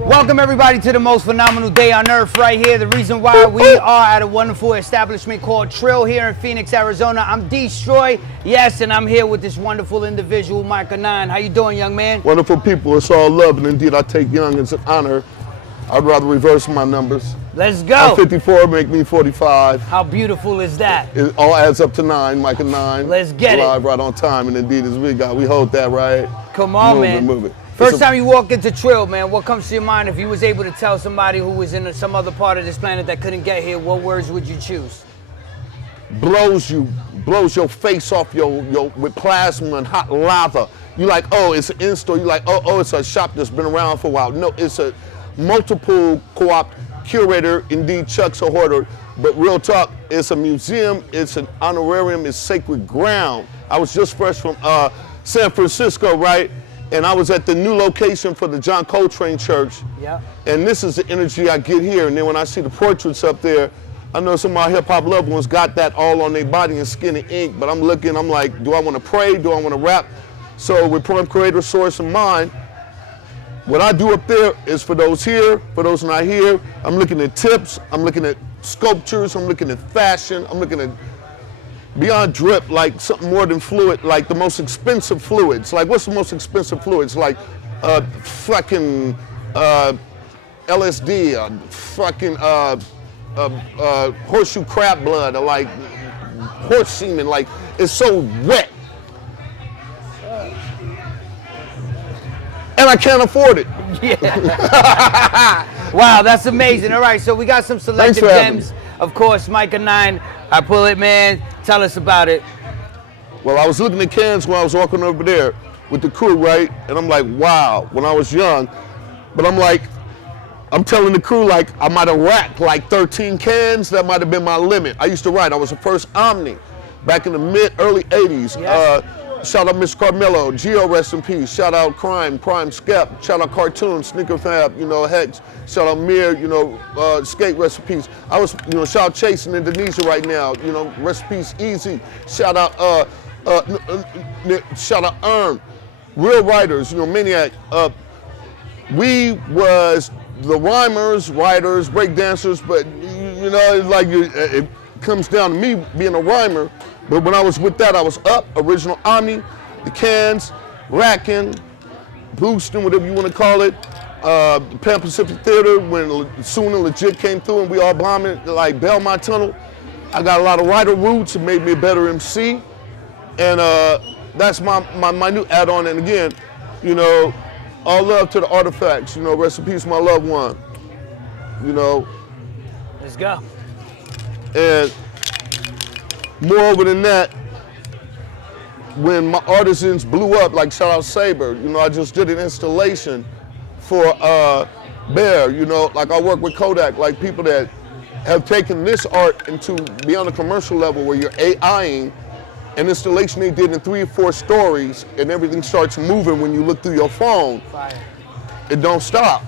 Welcome everybody to the most phenomenal day on earth right here. The reason why we are at a wonderful establishment called Trill here in Phoenix, Arizona. I'm D-Stroy, yes, and I'm here with this wonderful individual, Myka 9. How you doing, young man? Wonderful people, it's all love, and indeed I take young as an honor. I'd rather reverse my numbers. Let's go. I'm 54, make me 45. How beautiful is that? It all adds up to 9, Myka 9. Let's get Live right on time, and indeed as we hold that right. Come on, man. Move it. First time you walk into Trill, man, what comes to your mind if you was able to tell somebody who was in some other part of this planet that couldn't get here, what words would you choose? Blows your face off with plasma and hot lava. You like, oh, it's an in-store. You like, oh, it's a shop that's been around for a while. No, it's a multiple co-op curator, indeed Chuck's a hoarder. But real talk, it's a museum, it's an honorarium, it's sacred ground. I was just fresh from San Francisco, right? And I was at the new location for the John Coltrane Church. Yeah. And this is the energy I get here. And then when I see the portraits up there, I know some of my hip hop loved ones got that all on their body and skin and ink, but I'm looking, I'm like, do I want to pray? Do I want to rap? So with Prime Creator Source in mind, what I do up there is for those here, for those not here. I'm looking at tips, I'm looking at sculptures, I'm looking at fashion, I'm looking at beyond drip, like something more than fluid, like the most expensive fluids. Like what's the most expensive fluids? Like fucking LSD, fucking horseshoe crab blood, or like horse semen, like it's so wet. And I can't afford it. Yeah. Wow, that's amazing. All right, so we got some selected gems. Of course, Myka 9, I pull it, man. Tell us about it. Well, I was looking at cans when I was walking over there with the crew, right? And I'm like, wow, when I was young. But I'm like, I'm telling the crew, like, I might have racked like 13 cans. That might have been my limit. I used to write. I was the first Omni back in the early 80s. Yes. Shout out Miss Carmelo, Geo, rest in peace. Shout out Crime Skep. Shout out Cartoon, Sneaker Fab, Hex. Shout out Mir, Skate, rest in peace. I was, shout out Chase in Indonesia right now, rest in peace, Easy. Shout out, shout out Earn. Real writers, Maniac. We was the rhymers, writers, breakdancers, but, it comes down to me being a rhymer. But when I was with that, I was up, original Omni, the cans, racking, boosting, whatever you want to call it. Pan Pacific Theater, when Soon and Legit came through and we all bombing like Belmont Tunnel. I got a lot of writer roots. It made me a better MC. And that's my new add-on. And again, all love to the artifacts. Rest in peace, my loved one. Let's go. And moreover than that, when my artisans blew up, like shout out Saber, I just did an installation for Bear, like I work with Kodak, like people that have taken this art into beyond a commercial level where you're AIing an installation they did in 3 or 4 stories and everything starts moving when you look through your phone. Fire. It don't stop.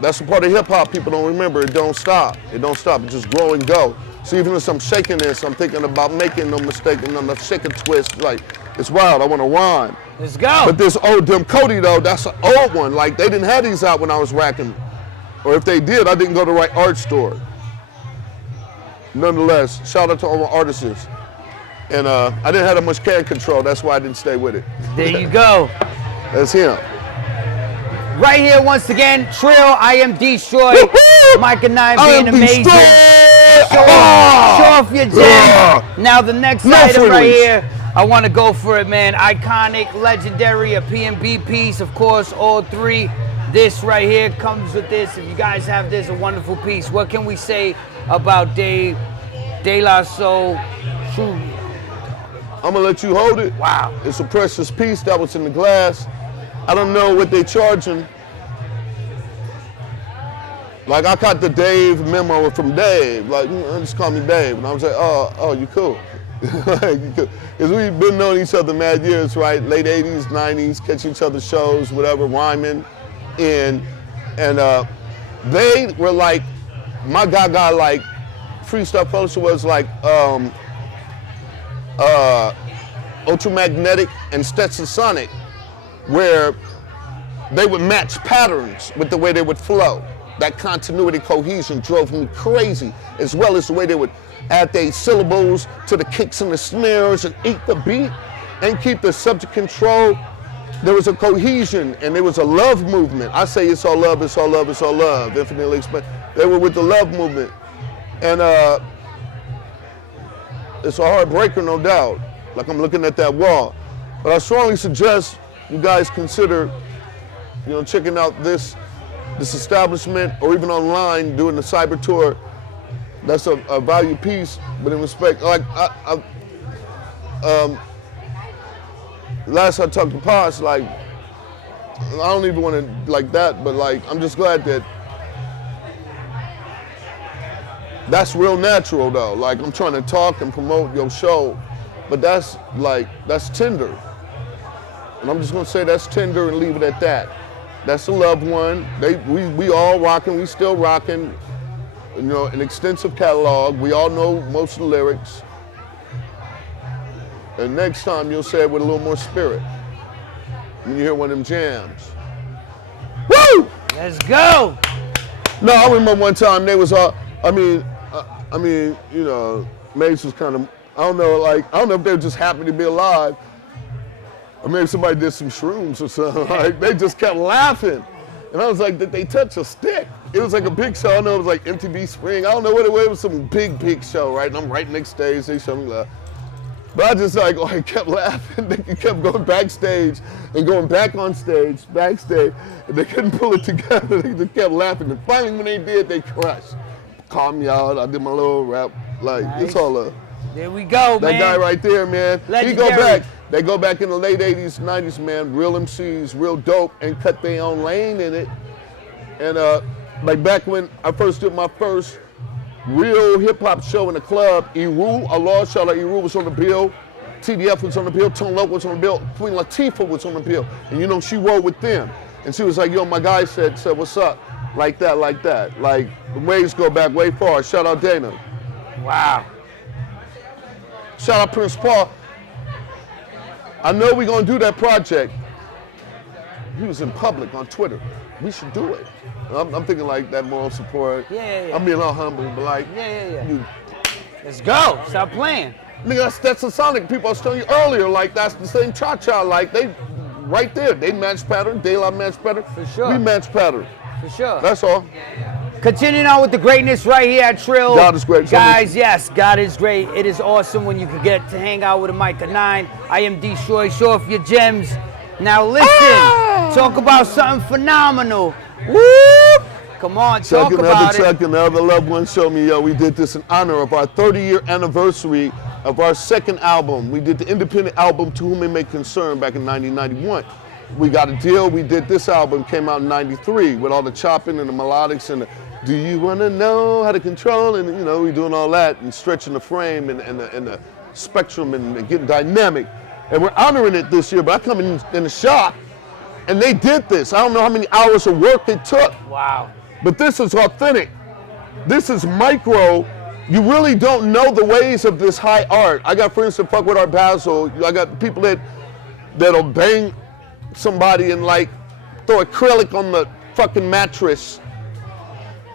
That's the part of hip hop people don't remember. It don't stop. It don't stop. It just grow and go. So even as I'm shaking this, I'm thinking about making no mistake and I'm shaking twist. Like, it's wild. I want to rhyme. Let's go. But this old Dim Cody though, that's an old one. Like they didn't have these out when I was racking. Or if they did, I didn't go to the right art store. Nonetheless, shout out to all my artists. And I didn't have that much can control. That's why I didn't stay with it. There you go. That's him. Right here once again, Trill, I am D-Stroy. Myka 9 being amazing. Show off your gems. Now the next item right here, I want to go for it, man. Iconic, legendary, a P&B piece, of course, all 3. This right here comes with this. If you guys have this, a wonderful piece. What can we say about De La Soul Shoe? I'm gonna let you hold it. Wow. It's a precious piece that was in the glass. I don't know what they charging. Like, I got the Dave memo from Dave. Like, just call me Dave. And I was like, oh, you cool. Because we've been knowing each other mad years, right? Late 80s, 90s, catching each other's shows, whatever, rhyming. And they were like, my gaga, like, Freestyle Fellowship was like Ultramagnetic and Stetsasonic, where they would match patterns with the way they would flow. That continuity, cohesion drove me crazy, as well as the way they would add their syllables to the kicks and the snares and eat the beat and keep the subject control. There was a cohesion and there was a love movement. I say it's all love, it's all love, it's all love, infinitely expanded. They were with the love movement. And it's a heartbreaker, no doubt. Like, I'm looking at that wall. But I strongly suggest you guys consider, checking out this establishment, or even online doing the cyber tour. That's a value piece, but in respect, like last I talked to Posh, like, I don't even want to like that, but like, I'm just glad that that's real natural though. Like, I'm trying to talk and promote your show, but that's tender. And I'm just gonna say that's tender and leave it at that. That's a loved one. We all rocking, we still rocking, an extensive catalog. We all know most of the lyrics. And next time you'll say it with a little more spirit when you hear one of them jams. Woo! Let's go! No, I remember one time they was all, Mace was kind of, I don't know if they were just happy to be alive. Or maybe somebody did some shrooms or something. Like, they just kept laughing. And I was like, did they touch a stick? It was like a big show. I know it was like MTV Spring. I don't know what it was. It was some big show, right? And I'm right next stage. They showed me laugh. But I just I kept laughing. They kept going backstage and going back on stage, backstage. And they couldn't pull it together. They just kept laughing. And finally, when they did, they crushed. Called me out. I did my little rap. Like, nice. It's all love. There we go, man. That guy right there, man. Legendary. They go back in the late 80s, 90s, man, real MCs, real dope, and cut their own lane in it. And like back when I first did my first real hip hop show in the club, Allah, shout out Eru was on the bill, TDF was on the bill, Tone Loc was on the bill, Queen Latifah was on the bill. And she rolled with them. And she was like, yo, my guy said, what's up? Like that. Like, the waves go back way far. Shout out Dana. Wow. Shout out Prince Paul. I know we're gonna do that project. He was in public on Twitter. We should do it. I'm thinking like that moral support. Yeah. I'm being all humble, but like, yeah. Let's go. Stop playing. Nigga, that's a Sonic. People I was telling you earlier, like that's the same cha-cha. Like they, right there, they match pattern. De La match pattern. For sure. We match pattern. For sure. That's all. Continuing on with the greatness right here at Trill. God is great. Guys, yes, God is great. It is awesome when you can get to hang out with a Myka 9. I am D-Stroy, show off your gems. Now listen, talk about something phenomenal. Woo! Come on, talk about it. Chuck and the other loved ones showed me, we did this in honor of our 30-year anniversary of our second album. We did the independent album, To Whom It May Concern, back in 1991. We got a deal. We did this album, came out in 93 with all the chopping and the melodics and the do you want to know how to control, and we doing all that and stretching the frame and the spectrum and getting dynamic. And we're honoring it this year, but I come in the shop and they did this. I don't know how many hours of work it took. Wow. But this is authentic. This is micro. You really don't know the ways of this high art. I got friends that fuck with Art Basel. I got people that'll bang somebody and like throw acrylic on the fucking mattress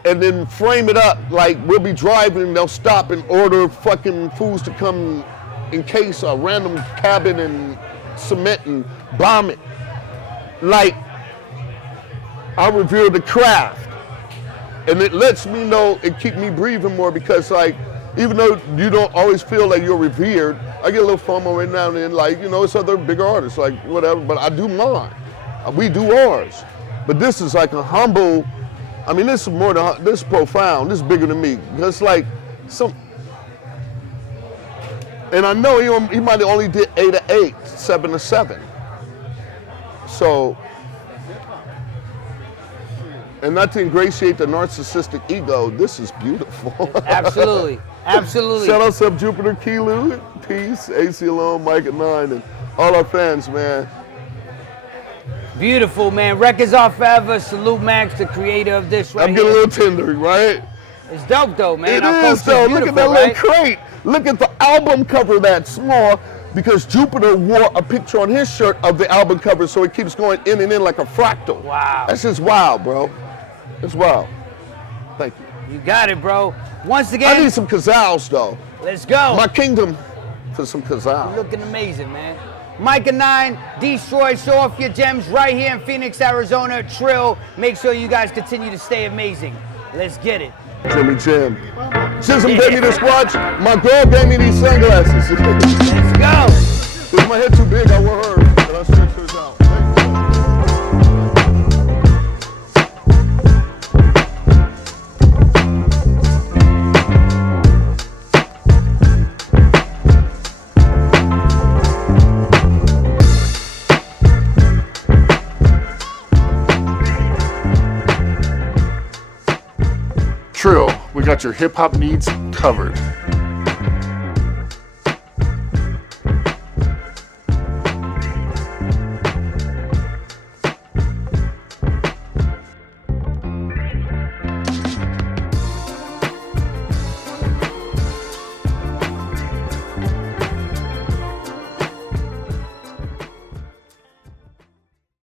and then frame it up. Like we'll be driving and they'll stop and order fucking foods to come encase a random cabin and cement and bomb it. Like, I revere the craft. And it lets me know and keep me breathing more because like, even though you don't always feel like you're revered, I get a little FOMO right now and then, like, it's other bigger artists, like whatever, but I do mine. We do ours. But this is like a humble, I mean, this is more than, this is profound. This is bigger than me. It's like some, and I know he might have only did 8 to 8, 7 to 7. So, and not to ingratiate the narcissistic ego, this is beautiful. Absolutely, absolutely. Shout out to Jupiter Kilu, Peace, AC Alone, Myka 9, and all our fans, man. Beautiful, man. Records are forever. Salute Max, the creator of this right I'm here. getting a little tender, right? It's dope though, man. It Our is, culture's though. Look at beautiful, that right? little crate. Look at the album cover that's small, because Jupiter wore a picture on his shirt of the album cover, so it keeps going in and in like a fractal. Wow. That's just wild, bro. It's wild. Thank you. You got it, bro. Once I again, need some Kazals, though. let's go. My kingdom for some Kazal. Looking amazing, man. Myka 9, D-Stroy, show off your gems right here in Phoenix, Arizona. Trill. Make sure you guys continue to stay amazing. Let's get it. Jimmy Jim. Chisholm gave me this watch. My girl gave me these sunglasses. Let's go. Is my head too big? I wore her, and I stretched hers out. Trill, we got your hip hop needs covered.